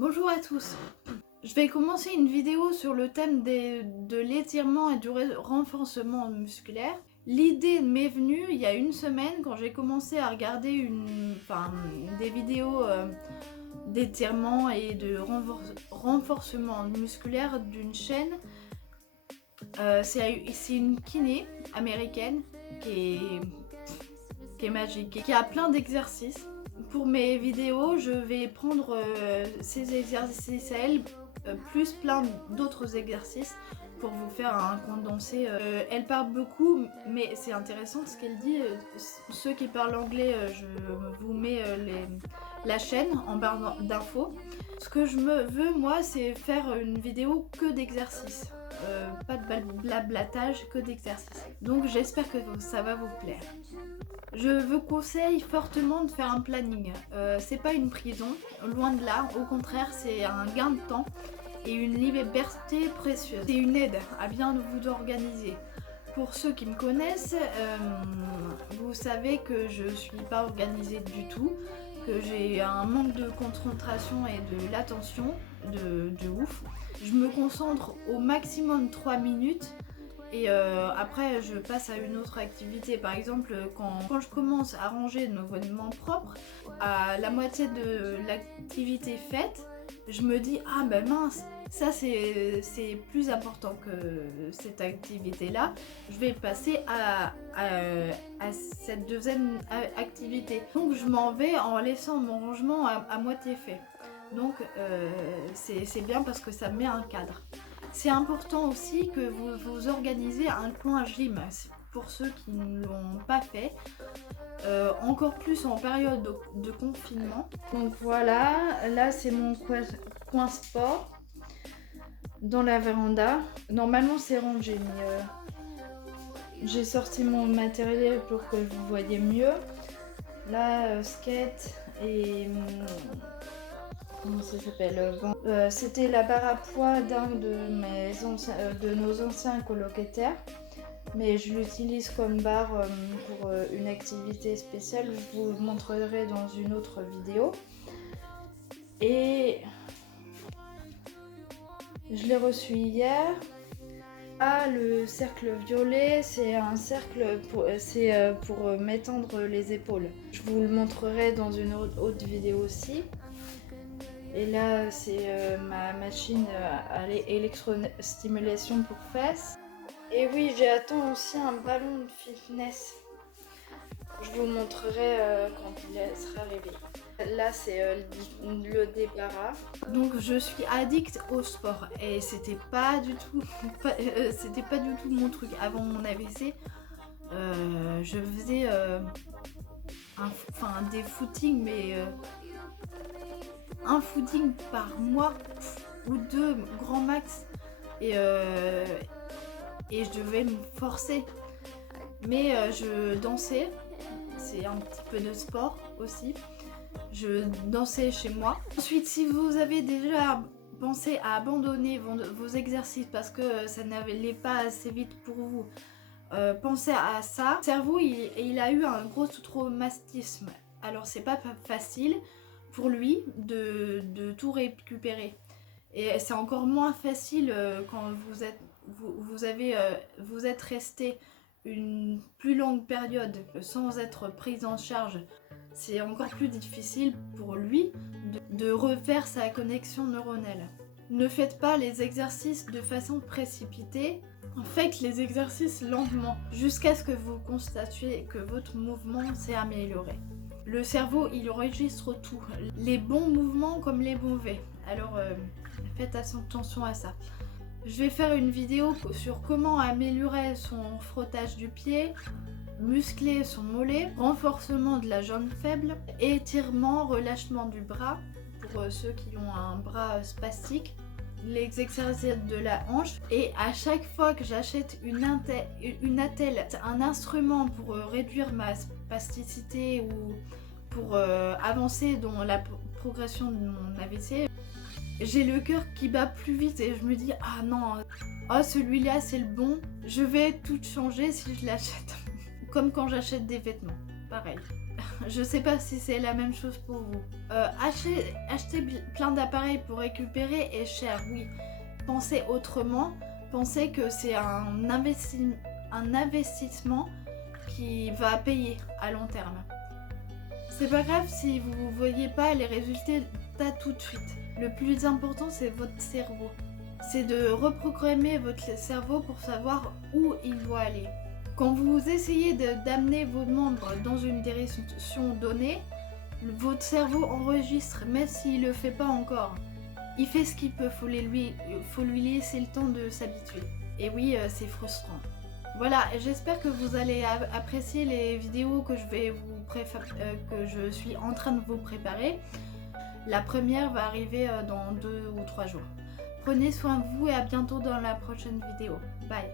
Bonjour à tous. Je vais commencer une vidéo sur le thème de l'étirement et du renforcement musculaire. L'idée m'est venue il y a une semaine quand j'ai commencé à regarder des vidéos d'étirement et de renforcement musculaire d'une chaîne. C'est une kiné américaine qui est magique et qui a plein d'exercices. Pour mes vidéos, je vais prendre ces exercices à elle, plus plein d'autres exercices pour vous faire un condensé. Elle parle beaucoup, mais c'est intéressant ce qu'elle dit. Ceux qui parlent anglais, je vous mets la chaîne en barre d'infos. Ce que je veux, moi, c'est faire une vidéo que d'exercices. Pas de blablatage, que d'exercices. Donc j'espère que ça va vous plaire. Je vous conseille fortement de faire un planning. C'est pas une prison, loin de là. Au contraire, c'est un gain de temps et une liberté précieuse. C'est une aide à bien vous organiser. Pour ceux qui me connaissent, vous savez que je suis pas organisée du tout, que j'ai un manque de concentration et de l'attention de ouf. Je me concentre au maximum 3 minutes. Et après je passe à une autre activité. Par exemple quand je commence à ranger nos vêtements propres, à la moitié de l'activité faite, je me dis ah ben mince, ça c'est plus important que cette activité là, je vais passer à cette deuxième activité. Donc je m'en vais en laissant mon rangement à moitié fait. Donc c'est bien parce que ça me met un cadre. C'est important aussi que vous vous organisez un coin gym pour ceux qui ne l'ont pas fait, encore plus en période de confinement. Donc voilà, là c'est mon coin sport dans la véranda. Normalement c'est rangé, mais j'ai sorti mon matériel pour que vous voyez mieux. Là, skate et... comment ça s'appelle, c'était la barre à poids d'un de nos anciens colocataires, mais je l'utilise comme barre pour une activité spéciale. Je vous montrerai dans une autre vidéo. Et je l'ai reçu hier. Ah, le cercle violet, c'est un cercle pour m'étendre les épaules. Je vous le montrerai dans une autre vidéo aussi. Et là, c'est ma machine à électrostimulation pour fesses. Et oui, j'attends aussi un ballon de fitness. Je vous montrerai quand il sera arrivé. Là, c'est le débarras. Donc, je suis addict au sport et c'était pas du tout mon truc. Avant mon AVC, je faisais des footings, mais un footing par mois ou deux grand max, et je devais me forcer, mais je dansais, c'est un petit peu de sport aussi, je dansais chez moi. Ensuite, si vous avez déjà pensé à abandonner vos exercices parce que ça n'allait pas assez vite pour vous, pensez à ça. Le cerveau il a eu un gros traumatisme, alors c'est pas facile pour lui de tout récupérer, et c'est encore moins facile quand vous êtes resté une plus longue période sans être prise en charge. C'est encore plus difficile pour lui de refaire sa connexion neuronale. Ne faites pas les exercices de façon précipitée. Faites les exercices lentement jusqu'à ce que vous constatiez que votre mouvement s'est amélioré. Le cerveau, il enregistre tout, les bons mouvements comme les mauvais. Alors faites attention à ça. Je vais faire une vidéo sur comment améliorer son frottage du pied, muscler son mollet, renforcement de la jambe faible, étirement, relâchement du bras pour ceux qui ont un bras spastique, les exercices de la hanche. Et à chaque fois que j'achète une attelle, un instrument pour réduire ma spasticité ou pour avancer dans la progression de mon AVC, j'ai le cœur qui bat plus vite et je me dis ah non, oh celui-là c'est le bon, je vais tout changer si je l'achète. Comme quand j'achète des vêtements, pareil. Je sais pas si c'est la même chose pour vous. Acheter plein d'appareils pour récupérer est cher, oui. Pensez autrement. Pensez que c'est un investissement qui va payer à long terme. C'est pas grave si vous ne voyez pas les résultats tout de suite. Le plus important, c'est votre cerveau. C'est de reprogrammer votre cerveau pour savoir où il doit aller. Quand vous essayez d'amener vos membres dans une direction donnée, votre cerveau enregistre, même s'il ne le fait pas encore. Il fait ce qu'il peut, faut lui laisser le temps de s'habituer. Et oui, c'est frustrant. Voilà, j'espère que vous allez apprécier les vidéos que que je suis en train de vous préparer. La première va arriver dans 2 ou 3 jours. Prenez soin de vous et à bientôt dans la prochaine vidéo. Bye!